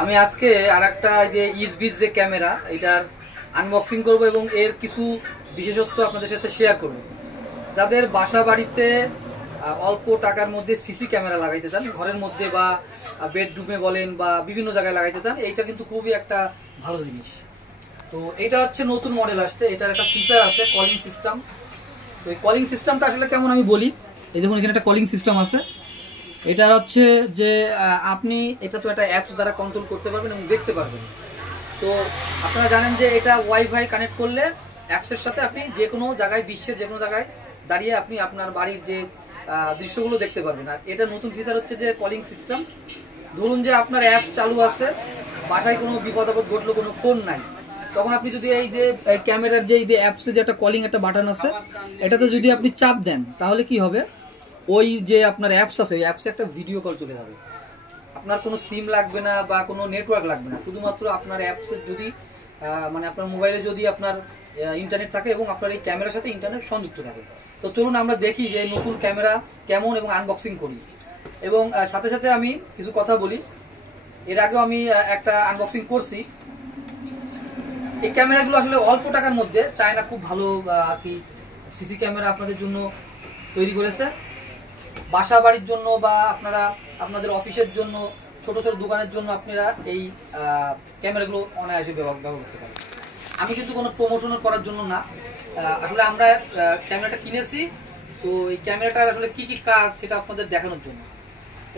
আমি আজকে আরেকটা যে ইসবিজ যে ক্যামেরা এটার আনবক্সিং করব এবং এর কিছু বিশেষত্ব আপনাদের সাথে শেয়ার করব। যাদের বাসা বাড়িতে অল্প টাকার মধ্যে সিসি ক্যামেরা লাগাইতে চান, ঘরের মধ্যে বা বেডরুমে বলেন বা বিভিন্ন জায়গায় লাগাইতে চান, এইটা কিন্তু খুবই একটা ভালো জিনিস। তো এটা হচ্ছে নতুন মডেল আসছে, এটার একটা ফিচার আছে কলিং সিস্টেম। তো এই কলিং সিস্টেমটা আসলে কেমন আমি বলি। এই দেখুন এখানে একটা কলিং সিস্টেম আছে। এটা হচ্ছে যে আপনি এটা তো একটা অ্যাপস দ্বারা কন্ট্রোল করতে পারবেন এবং দেখতে পারবেন। তো আপনারা জানেন যে এটা ওয়াইফাই কানেক্ট করলে অ্যাপসের সাথে আপনি যে কোনো জায়গায়, বিশ্বের যে কোনো জায়গায় দাঁড়িয়ে আপনি আপনার বাড়ির যে দৃশ্যগুলো দেখতে পারবেন। আর এটা নতুন ফিচার হচ্ছে যে কলিং সিস্টেম। ধরুন যে আপনার অ্যাপস চালু আছে, বাসায় কোনো বিপদ আপদ ঘটলো, কোনো ফোন নাই, তখন আপনি যদি এই যে ক্যামেরার যে অ্যাপসে যে একটা কলিং একটা বাটন আছে, এটাতে যদি আপনি চাপ দেন তাহলে কি হবে, ওই যে আপনার অ্যাপস আছে ওই অ্যাপসে একটা ভিডিও কল চলে যাবে। আপনার কোনো সিম লাগবে না বা কোনো নেটওয়ার্ক লাগবে না, শুধুমাত্র আপনার অ্যাপসে যদি মানে আপনার মোবাইলে যদি আপনার ইন্টারনেট থাকে এবং আপনার এই ক্যামেরার সাথে ইন্টারনেট সংযুক্ত থাকে। তো চলুন আমরা দেখি যে নতুন ক্যামেরা কেমন এবং আনবক্সিং করি। এবং সাথে সাথে আমি কিছু কথা বলি, এর আগেও আমি একটা আনবক্সিং করছি। এই ক্যামেরাগুলো আসলে অল্প টাকার মধ্যে চায়না খুব ভালো আর কি সিসি ক্যামেরা আপনাদের জন্য তৈরি করেছে। বাসা বাড়ির জন্য বা আপনারা আপনাদের অফিসের জন্য, ছোট ছোট দোকানের জন্য আপনারা এই ক্যামেরাগুলো অনায়াসে ব্যবহার করতে পারেন। আমি কিন্তু কোনো প্রমোশন করার জন্য না, আসলে আমরা ক্যামেরাটা কিনেছি, তো এই ক্যামেরাটার আসলে কি কি কাজ সেটা আপনাদের দেখানোর জন্য।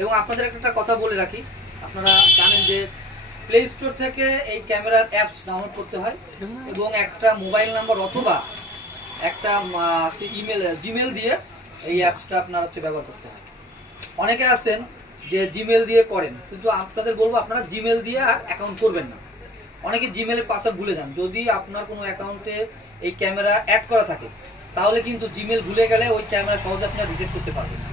এবং আপনাদের একটা কথা বলে রাখি, আপনারা জানেন যে প্লে স্টোর থেকে এই ক্যামেরার অ্যাপস ডাউনলোড করতে হয় এবং একটা মোবাইল নাম্বার অথবা একটা জিমেল দিয়ে এই অ্যাপসটা আপনার হচ্ছে ব্যবহার করতে হয়। অনেকে আছেন যে জিমেল দিয়ে করেন, কিন্তু আপনাদের বলবো আপনারা জিমেল দিয়ে অ্যাকাউন্ট করবেন না। অনেকে জিমেলের পাসওয়ার্ড ভুলে যান। যদি আপনার কোনো অ্যাকাউন্টে এই ক্যামেরা অ্যাড করা থাকে তাহলে কিন্তু জিমেল ভুলে গেলে ওই ক্যামেরা সহজে আপনারা রিসেট করতে পারবেন না।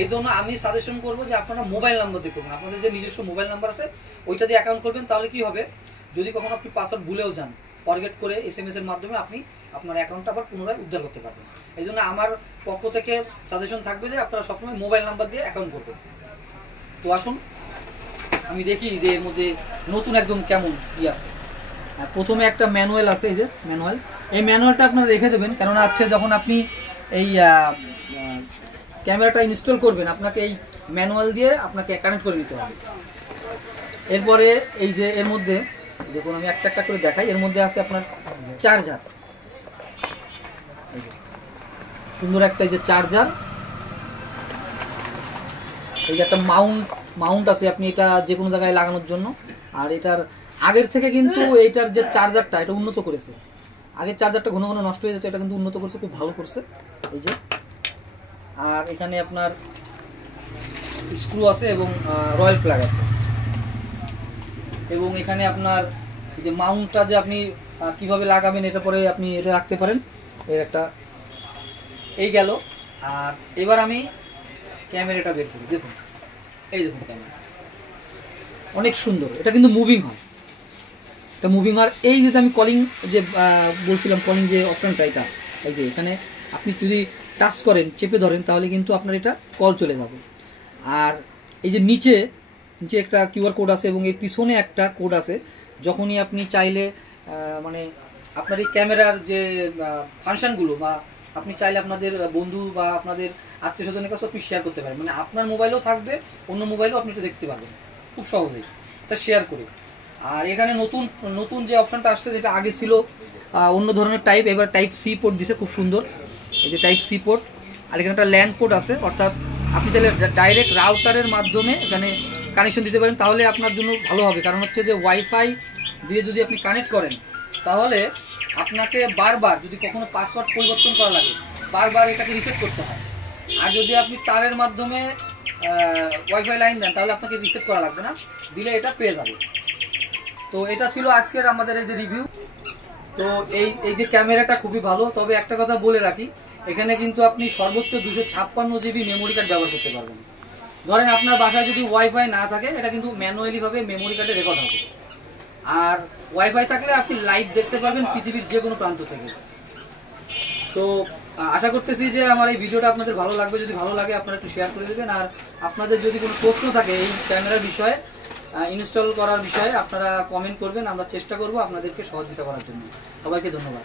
এই জন্য আমি সাজেশন করবো যে আপনারা মোবাইল নাম্বার দিয়ে করবেন। আপনাদের যে নিজস্ব মোবাইল নাম্বার আছে ওইটা দিয়ে অ্যাকাউন্ট করবেন, তাহলে কি হবে, যদি কখনো আপনি পাসওয়ার্ড ভুলেও যান, ফরগেট করে SMS এর মাধ্যমে আপনি আপনার অ্যাকাউন্টটা আবার পুনরায় উদ্ধার করতে পারবেন। এই জন্য আমার পক্ষ থেকে সাজেশন থাকবে যে আপনারা সবসময় মোবাইল নাম্বার দিয়ে অ্যাকাউন্ট করবেন। তো আসুন আমি দেখি যে এর মধ্যে নতুন একদম কেমন কি আছে। প্রথমে একটা ম্যানুয়াল আছে, এই যে ম্যানুয়াল, এই ম্যানুয়ালটা আপনারা রেখে দেবেন, কেননা আছে যখন আপনি এই ক্যামেরাটা ইনস্টল করবেন আপনাকে এই ম্যানুয়াল দিয়ে আপনাকে কানেক্ট করে নিতে হবে। এরপরে এই যে এর মধ্যে দেখুন আমি একটা একটা করে দেখাই, এর মধ্যে আছে আপনার চার্জার, সুন্দর একটা এই যে চার্জার, এই যে একটা মাউন্ট আছে, আপনি এটা যে কোনো জায়গায় লাগানোর জন্য। আর এটার আগের থেকে কিন্তু এইটার যে চার্জারটা এটা উন্নত করেছে। আগের চার্জারটা ঘন ঘন নষ্ট হয়ে যেত, এটা কিন্তু উন্নত করছে, খুব ভালো করছে এই যে। আর এখানে আপনার স্ক্রু আছে এবং রয়্যাল প্লাগ আছে। এবং এখানে আপনার এই যে মাউন্টটা যে আপনি কিভাবে লাগাবেন এটা পরে আপনি এটা রাখতে পারেন, এর একটা এই গেল। আর এবার আমি ক্যামেরাটা বের করি, দেখুন এই দেখুন ক্যামেরা অনেক সুন্দর, এটা কিন্তু মুভিং হয়, এটা মুভিং হয়। এই যে আমি কলিং যে বলছিলাম, কলিং যে অপশনটা এটা, এই যে এখানে আপনি যদি টাচ করেন, চেপে ধরেন, তাহলে কিন্তু আপনার এটা কল চলে যাবে। আর এই যে নিচে একটা কিউআর কোড আছে এবং এর পিছনে একটা কোড আছে। যখনই আপনি চাইলে মানে আপনার এই ক্যামেরার যে ফাংশনগুলো বা আপনি চাইলে আপনাদের বন্ধু বা আপনাদের আত্মীয় স্বজনের কাছে আপনি শেয়ার করতে পারেন, মানে আপনার মোবাইলেও থাকবে, অন্য মোবাইলেও আপনি এটা দেখতে পারবেন খুব সহজেই, এটা শেয়ার করে। আর এখানে নতুন যে অপশনটা আসছে, যেটা আগে ছিল অন্য ধরনের টাইপ, এবার টাইপ সি পোর্ট দিছে, খুব সুন্দর এই যে টাইপ সি পোর্ট। আর এখানে একটা ল্যান্ড পোর্ট আছে, অর্থাৎ আপনি তাহলে ডাইরেক্ট রাউটারের মাধ্যমে এখানে কানেকশন দিতে পারেন, তাহলে আপনার জন্য ভালো হবে। কারণ হচ্ছে যে ওয়াইফাই দিয়ে যদি আপনি কানেক্ট করেন তাহলে আপনাকে বারবার যদি কখনো পাসওয়ার্ড পরিবর্তন করা লাগে, বারবার এটাকে রিসেট করতে হয়। আর যদি আপনি তারের মাধ্যমে ওয়াইফাই লাইন দেন তাহলে আপনাকে রিসেট করা লাগবে না, দিলে এটা পেয়ে যাবে। তো এটা ছিল আজকের আমাদের এই যে রিভিউ। তো এই যে ক্যামেরাটা খুবই ভালো, তবে একটা কথা বলে রাখি, এখানে কিন্তু আপনি সর্বোচ্চ 256 GB মেমোরি কার্ড ব্যবহার করতে পারবেন। ধরেন আপনার বাসায় যদি ওয়াইফাই না থাকে, এটা কিন্তু ম্যানুয়ালি ভাবে মেমোরি কার্ডে রেকর্ড হবে। আর ওয়াইফাই থাকলে আপনি লাইভ দেখতে পারবেন পৃথিবীর যে কোনো প্রান্ত থেকে। তো আশা করতেছি যে আমার এই ভিডিওটা আপনাদের ভালো লাগবে। যদি ভালো লাগে আপনারা একটু শেয়ার করে দেবেন। আর আপনাদের যদি কোনো প্রশ্ন থাকে এই ক্যামেরার বিষয়ে ইনস্টল করার বিষয়ে আপনারা কমেন্ট করবেন, আমরা চেষ্টা করব আপনাদেরকে সহযোগিতা করার জন্য। সবাইকে ধন্যবাদ।